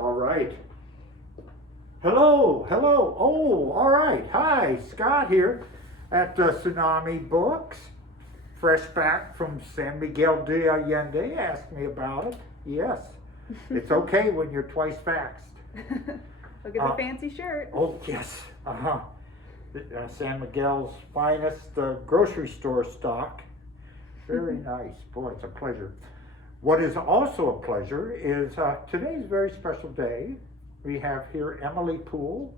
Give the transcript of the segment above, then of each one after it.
All right. Hello. Oh, all right. Hi, Scott here at Tsunami Books. Fresh back from San Miguel de Allende. Asked me about it. Yes. It's okay when you're twice vaxxed. Look at the fancy shirt. Oh, yes. San Miguel's finest grocery store stock. Very nice. Boy, it's a pleasure. What is also a pleasure is today's a very special day. We have here Emily Poole,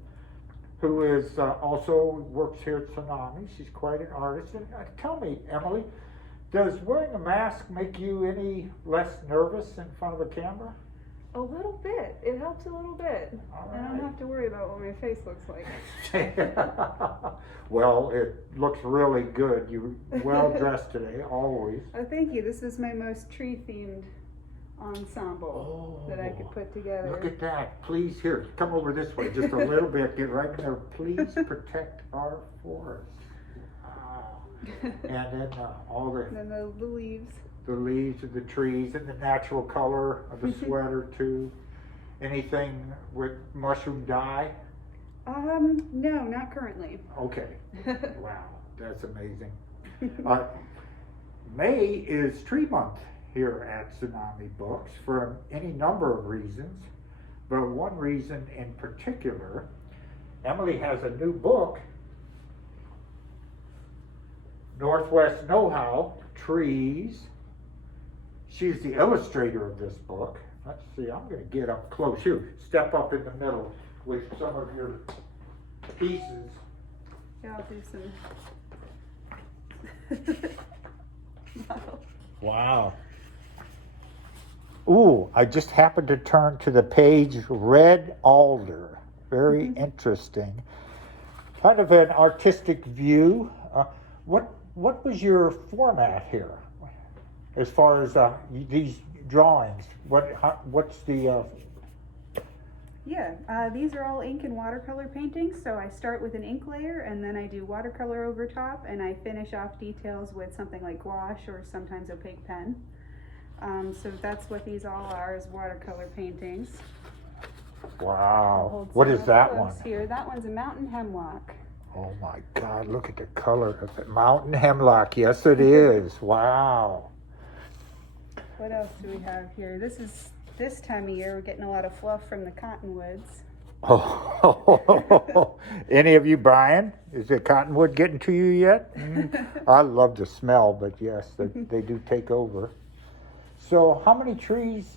who is also works here at Tsunami. She's quite an artist. And tell me, Emily, does wearing a mask make you any less nervous in front of a camera? A little bit. It helps a little bit. All I don't right. have to worry about what my face looks like. Well, it looks really good. You're well dressed today, always. Oh, thank you. This is my most tree-themed ensemble that I could put together. Look at that. Please, here, come over this way just a little bit. Get right in there. Please protect our forest. And then all And then the leaves. the leaves of the trees and the natural color of the sweater too. Anything with mushroom dye? No, not currently. Okay. Wow, that's amazing. May is Tree Month here at Tsunami Books for any number of reasons, but one reason in particular, Emily has a new book, Northwest Know-How, Trees. She's the illustrator of this book. Let's see, I'm going to get up close. You step up in the middle with some of your pieces. Yeah, I'll do some. Wow. Ooh, I just happened to turn to the page Red Alder. Very interesting. Kind of an artistic view. What was your format here, as far as these drawings? What's the? Yeah, these are all ink and watercolor paintings. So I start with an ink layer, and then I do watercolor over top, and I finish off details with something like gouache or sometimes opaque pen. So that's what these all are, is watercolor paintings. Wow. What is that one? Here, that one's a mountain hemlock. Oh my God! Look at the color of it. Mountain hemlock. Yes, it is. Wow. What else do we have here? This time of year, we're getting a lot of fluff from the cottonwoods. Oh, any of you, Brian? Is the cottonwood getting to you yet? I love the smell, but yes, they do take over. So how many trees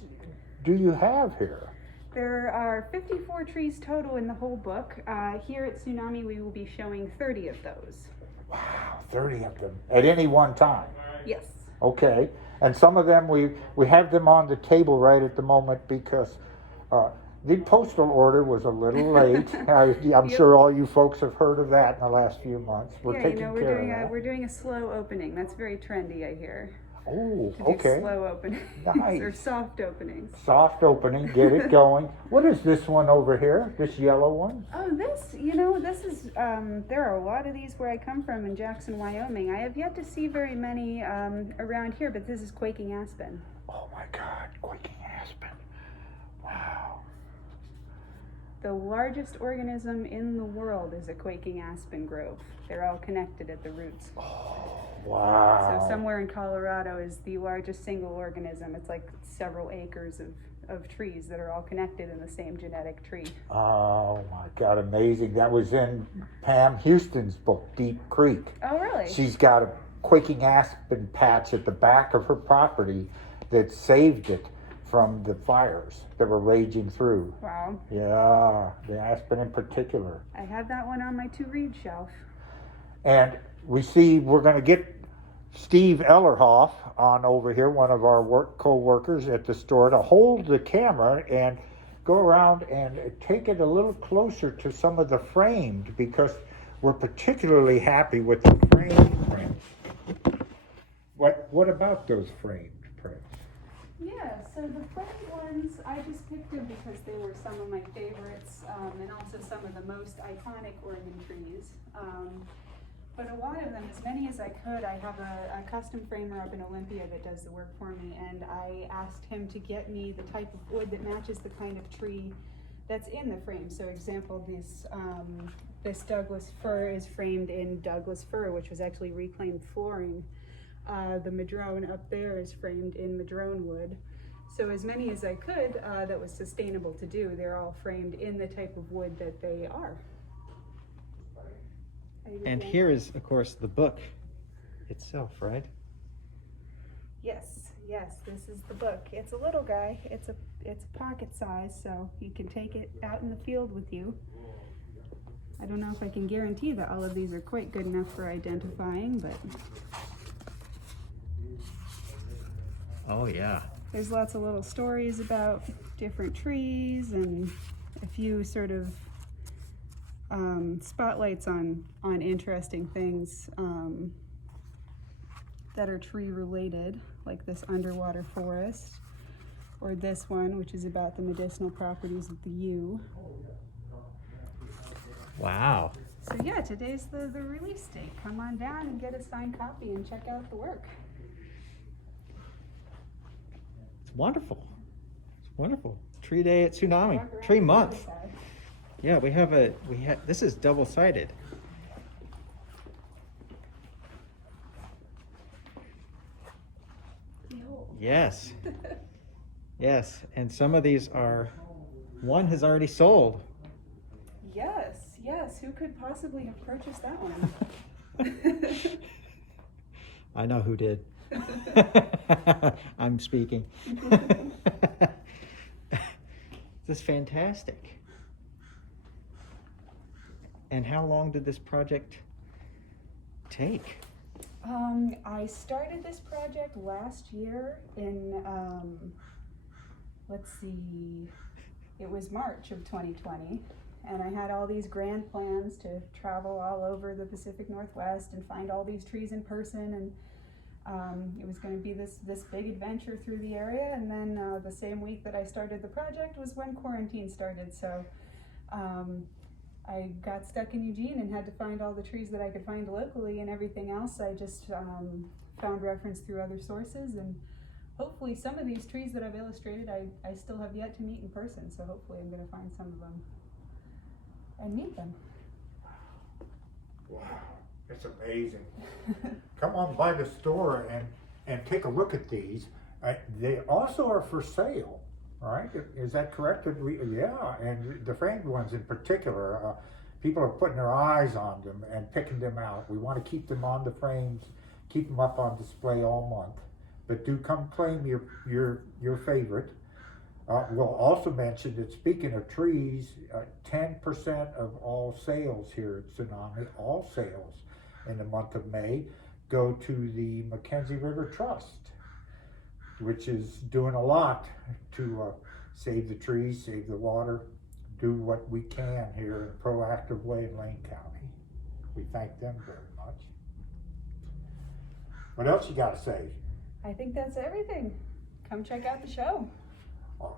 do you have here? There are 54 trees total in the whole book. Here at Tsunami, we will be showing 30 of those. Wow, 30 of them at any one time? Yes. Okay, and some of them, we have them on the table right at the moment because the postal order was a little late. I'm sure all you folks have heard of that in the last few months. We're taking care of that. We're doing a slow opening. That's very trendy, I hear. Oh, to do okay. Slow openings. Nice. Or soft openings. Soft opening, get it going. What is this one over here? This yellow one? Oh, this is, there are a lot of these where I come from in Jackson, Wyoming. I have yet to see very many around here, but this is quaking aspen. Oh my God, quaking aspen. Wow. The largest organism in the world is a quaking aspen grove. They're all connected at the roots. Oh, wow. So somewhere in Colorado is the largest single organism. It's like several acres of trees that are all connected in the same genetic tree. Oh my God, amazing. That was in Pam Houston's book, Deep Creek. Oh, really? She's got a quaking aspen patch at the back of her property that saved it from the fires that were raging through. Wow. Yeah, the aspen in particular. I have that one on my to-read shelf. And we're going to get Steve Ellerhoff on over here, one of our co-workers at the store, to hold the camera and go around and take it a little closer to some of the framed, because we're particularly happy with the framed prints. What about those framed prints? Yeah, so the framed ones, I just picked them because they were some of my favorites, and also some of the most iconic Oregon trees. But a lot of them, as many as I could, I have a custom framer up in Olympia that does the work for me, and I asked him to get me the type of wood that matches the kind of tree that's in the frame. So example, this Douglas fir is framed in Douglas fir, which was actually reclaimed flooring. The madrone up there is framed in madrone wood. So as many as I could that was sustainable to do, they're all framed in the type of wood that they are. And here is, of course, the book itself, right? Yes, this is the book. It's a little guy. It's pocket size, so you can take it out in the field with you. I don't know if I can guarantee that all of these are quite good enough for identifying, but Oh yeah. there's lots of little stories about different trees and a few sort of spotlights on interesting things that are tree related, like this underwater forest, or this one, which is about the medicinal properties of the yew. Wow. So yeah, today's the release date. Come on down and get a signed copy and check out the work. It's wonderful. It's wonderful. Tree Day at Tsunami. Walk around Tree the Month. countryside. Yeah, we have this is double-sided. Behold. Yes. Yes, and some of these one has already sold. Yes, who could possibly have purchased that one? I know who did. I'm speaking. This is fantastic. And how long did this project take? I started this project last year in, let's see, it was March of 2020. And I had all these grand plans to travel all over the Pacific Northwest and find all these trees in person. And it was going to be this big adventure through the area. And then the same week that I started the project was when quarantine started. So I got stuck in Eugene and had to find all the trees that I could find locally, and everything else I just found reference through other sources. And hopefully some of these trees that I've illustrated I still have yet to meet in person. So hopefully I'm going to find some of them and meet them. Wow, it's amazing. Come on by the store and take a look at these. They also are for sale, right? Is that correct? Yeah, and the framed ones in particular, people are putting their eyes on them and picking them out. We want to keep them on the frames, keep them up on display all month. But do come claim your favorite. We'll also mention that, speaking of trees, 10% of all sales here at Tsunami, all sales in the month of May, go to the Mackenzie River Trust, which is doing a lot to save the trees, save the water, do what we can here in a proactive way in Lane County. We thank them very much. What else you got to say? I think that's everything. Come check out the show. Oh,